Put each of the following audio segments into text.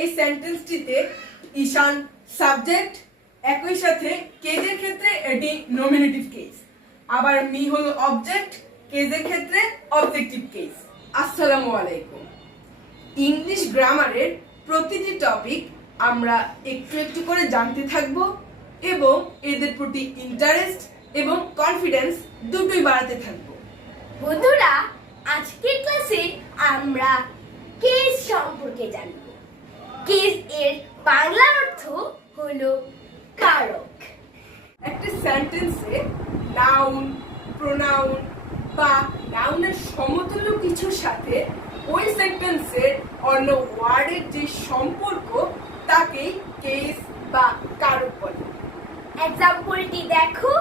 এই সেন্টেন্সটিতে ঈশান সাবজেক্ট একই সাথে কেজের ক্ষেত্রে? এটি নমিনেটিভ কেস আবার মি হলো অবজেক্ট কেজের ক্ষেত্রে? অবজেক্টিভ কেস আসসালামু আলাইকুম। ইংলিশ গ্রামারের প্রতিটি টপিক আমরা একটু একটু করে জানতে থাকব এবং এদের প্রতি ইন্টারেস্ট এবং কনফিডেন্স দুটোই বাড়াতে থাকব। বন্ধুরা, আজকের ক্লাসে আমরা কেস সম্পর্কে জানব। কেস এর বাংলা অর্থ হলো কারক। একটা সেন্টেন্সে নাউন প্রোনাউন বা নাউনের সমতুল্য কিছুর সাথে ওই সেন্টেন্সের অন্য ওয়ার্ডের যে সম্পর্ক তাকেই কেস বা কারক বলে। এক্সাম্পলটি দেখো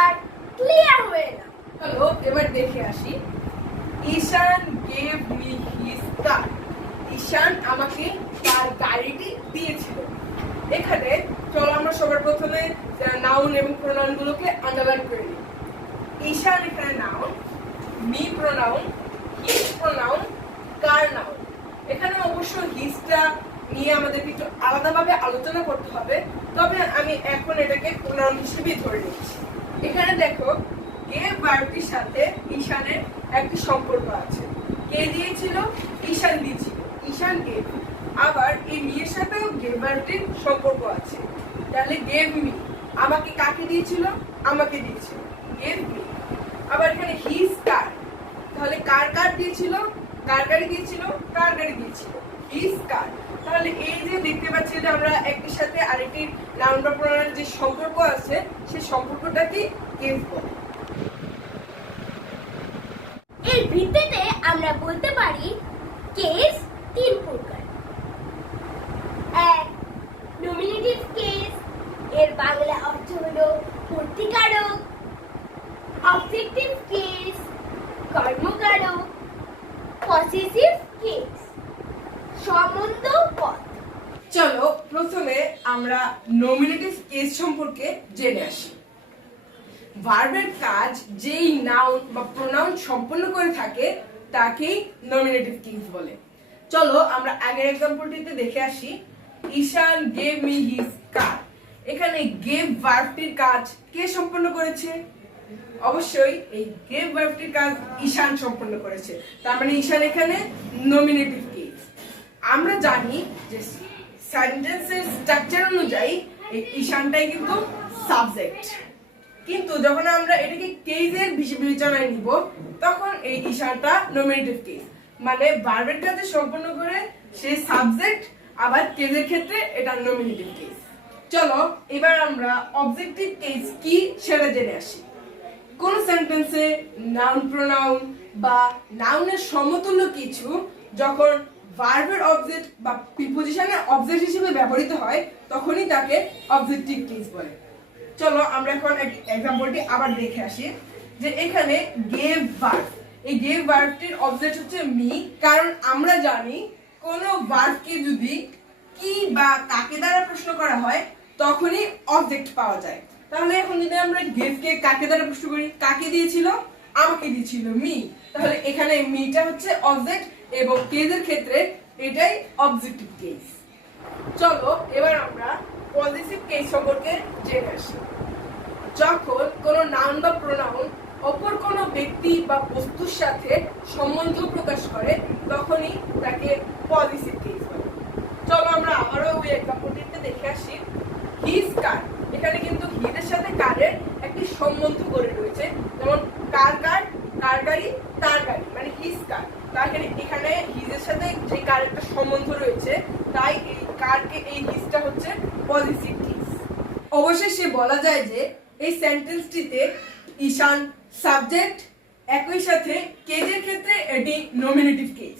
আর ক্লিয়ার হয়ে নাও। চলো এবার দেখে আসি। Ishan gave me his car Ishan আমাকে তার গাড়িটি দিয়েছিল। এখানে চলো আমরা সবার প্রথমে নাউন এবং প্রোনাউন গুলোকে আন্ডারলাইন করে নিই। ঈশান এখানে noun me pronoun his pronoun car noun এখানে অবশ্য হিজটা নিয়ে আমাদেরকে একটু আলাদাভাবে আলোচনা করতে হবে, তবে আমি এখন এটাকে প্রোনাউন হিসেবেই ধরে নিচ্ছি। এখানে দেখো, কে বারটির সাথে ঈশানের একটি সম্পর্ক আছে। কে দিয়েছিল? ঈশান দিয়েছিল। ঈশান গেভ আবার এই মেয়ের সাথেও গে বারটির সম্পর্ক আছে। তাহলে গেভ মি আমাকে কাকে দিয়েছিল? আমাকে দিয়েছিল। গেভ মি আবার এখানে হিজ কার? তাহলে কার কার দিয়েছিল? কার গাড়ি দিয়েছিল? কার গাড়ি দিয়েছিল? His car. তাহলে এই যে দেখতে পাচ্ছি যে আমরা একটির সাথে আরেকটির বা প্রোনাউনের যে সম্পর্ক আছে, সেই সম্পর্কটাকে কেস বলে এর ভিত্তিতে আমরা বলতে পারি কেস তিন প্রকার এক নমিনেটিভ কেস এর বাংলা অর্থ হলো প্রতিকারক অবজেক্টিভ কেস কর্মকারক পসেসিভ কেস সম্বন্ধ পদ চলো, প্রথমে আমরা নমিনেটিভ কেস সম্পর্কে জেনে আসি। ভার্বের কাজ যেই নাউন বা প্রোনাউন সম্পন্ন করে থাকে, তাকেই নমিনেটিভ কেস বলে। চলো, আমরা আগের এক্সাম্পলটিতে দেখে আসি। Ishan gave me his car এখানে গেভ ভার্বটির কাজ কে সম্পন্ন করেছে? অবশ্যই এই গেভ ভার্বটির কাজ ঈশান সম্পন্ন করেছে। তার মানে ঈশান এখানে নমিনেটিভ কেস আমরা জানি যে সেন্টেন্সের স্ট্রাকচার অনুযায়ী এই ঈশানটাই কিন্তু সাবজেক্ট কিন্তু যখন আমরা এটাকে কেজের বিবেচনায় নিব, তখন এই ঈশানটা নমিনেটিভ কেস মানে ভার্বের কাজে সম্পন্ন করে সেই সাবজেক্ট আবার কেজের ক্ষেত্রে এটা নমিনেটিভ কেস চলো, এবার আমরা অবজেক্টিভ কেস কি সেটা জেনে আসি। কোন সেন্টেন্সে নাউন প্রোনাউন বা নাউনের সমতুল্য কিছু যখন ভার্বের অবজেক্ট বা প্রিপোজিশনের অবজেক্ট হিসেবে ব্যবহৃত হয়, তখনই তাকে অবজেক্টিভ কেস বলে। চলো আমরা এখন এক্সাম্পলটি আবার দেখে আসি, যে এখানে গেভ ভার্ব এই গেভ ভার্বটির অবজেক্ট হচ্ছে মি কারণ আমরা জানি কোন ভার্বকে যদি কি বা কাকে দ্বারা প্রশ্ন করা হয়, তখনই অবজেক্ট পাওয়া যায়। তাহলে এখন যদি আমরা গেভকে কাকে দ্বারা প্রশ্ন করি? কাকে দিয়েছিল? আমাকে দিয়েছিল মি তাহলে এখানে মিটা হচ্ছে অবজেক্ট এবং কেজের ক্ষেত্রে এটাই অবজেক্টিভ কেস চলো, এবার আমরা পজিটিভ কেস সম্পর্কে জেনে আসি। যখন কোনো নাউন বা প্রোনাউন অপর কোনো ব্যক্তি বা বস্তুর সাথে সম্বন্ধ প্রকাশ করে, তখনই তাকে পজিটিভ কেস বলে। চলো আমরা আবারও ওই এক্সাম্পলটিতে দেখে আসি। হিজ কার এখানে কিন্তু হিজের সাথে কারের একটি সম্বন্ধ করে রয়েছে। যেমন কার কার কার গাড়ি, তার গাড়ি মানে হিজ কার তার এখানে এখানে হিজের সাথে যে কার একটা সম্বন্ধ রয়েছে, তাই এই কারকে এই হিজটা হচ্ছে পজিটিভ কেস অবশেষে বলা যায় যে এই সেন্টেন্সটিতে ঈশান সাবজেক্ট একই সাথে কেজের ক্ষেত্রে এটি নমিনেটিভ কেস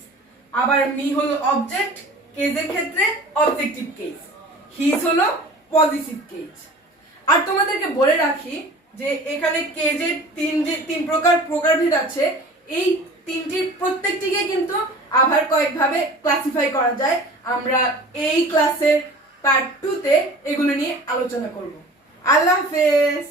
আবার মি হলো অবজেক্ট কেজের ক্ষেত্রে অবজেক্টিভ কেস হিজ হলো পজিটিভ কেজ আর তোমাদেরকে বলে রাখি যে এখানে কে যে তিন যে তিন প্রকার প্রকারভেদ আছে, এই তিনটির প্রত্যেকটিকে কিন্তু আবার কয়েকভাবে ক্লাসিফাই করা যায়। আমরা এই ক্লাসের পার্ট টুতে এগুলো নিয়ে আলোচনা করব। আল্লাহ হাফেজ!